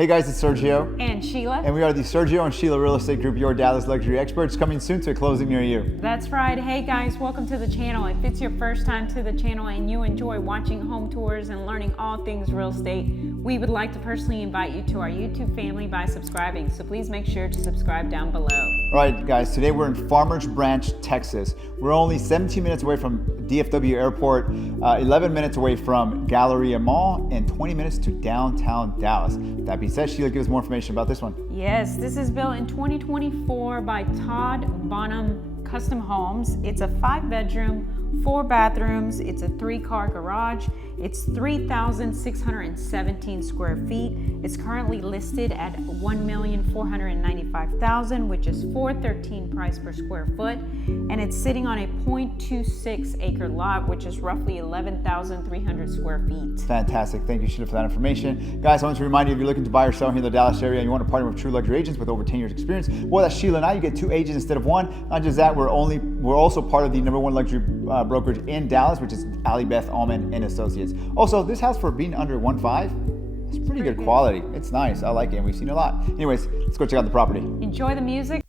Hey guys, it's Sergio. And Sheila. And we are the Sergio and Sheila Real Estate Group, your Dallas luxury experts, coming soon to a closing near you. That's right. Hey guys, welcome to the channel. If it's your first time to the channel and you enjoy watching home tours and learning all things real estate, we would like to personally invite you to our YouTube family by subscribing. So please make sure to subscribe down below. All right, guys, today we're in Farmers Branch, Texas. We're only 17 minutes away from DFW Airport, 11 minutes away from Galleria Mall, and 20 minutes to downtown Dallas. That being said, Sheila, give us more information about this one. Yes, this is built in 2024 by Todd Bonham Custom Homes. It's a 5-bedroom, 4 bathrooms. It's a 3-car garage. It's 3,617 square feet. It's currently listed at $1,495,000, which is $413 price per square foot, and it's sitting on a 0.26 acre lot, which is roughly 11,300 square feet. Fantastic. Thank you, Sheila, for that information. Guys, I want to remind you, if you're looking to buy or sell here in the Dallas area and you want to partner with true luxury agents with over 10 years experience, well, that's Sheila and I. You get 2 agents instead of 1. Not just that, we're also part of the #1 luxury brokerage in Dallas, which is Ali Beth Allman and Associates. Also, this house, for being under 1.5, it's pretty good quality. It's nice. I like it, and we've seen it a lot. Anyways, let's go check out the property. Enjoy the music.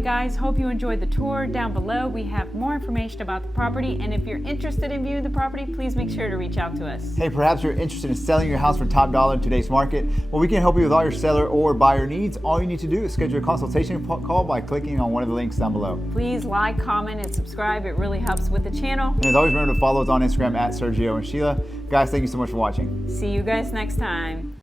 guys, hope you enjoyed the tour. Down below we have more information about the property, and if you're interested in viewing the property, please make sure to reach out to us. Hey, perhaps you're interested in selling your house for top dollar in today's market. Well, we can help you with all your seller or buyer needs. All you need to do is schedule a consultation call by clicking on one of the links down below. Please like, comment, and subscribe. It really helps with the channel. And as always, remember to follow us on Instagram at Sergio and Sheila. Guys, thank you so much for watching. See you guys next time.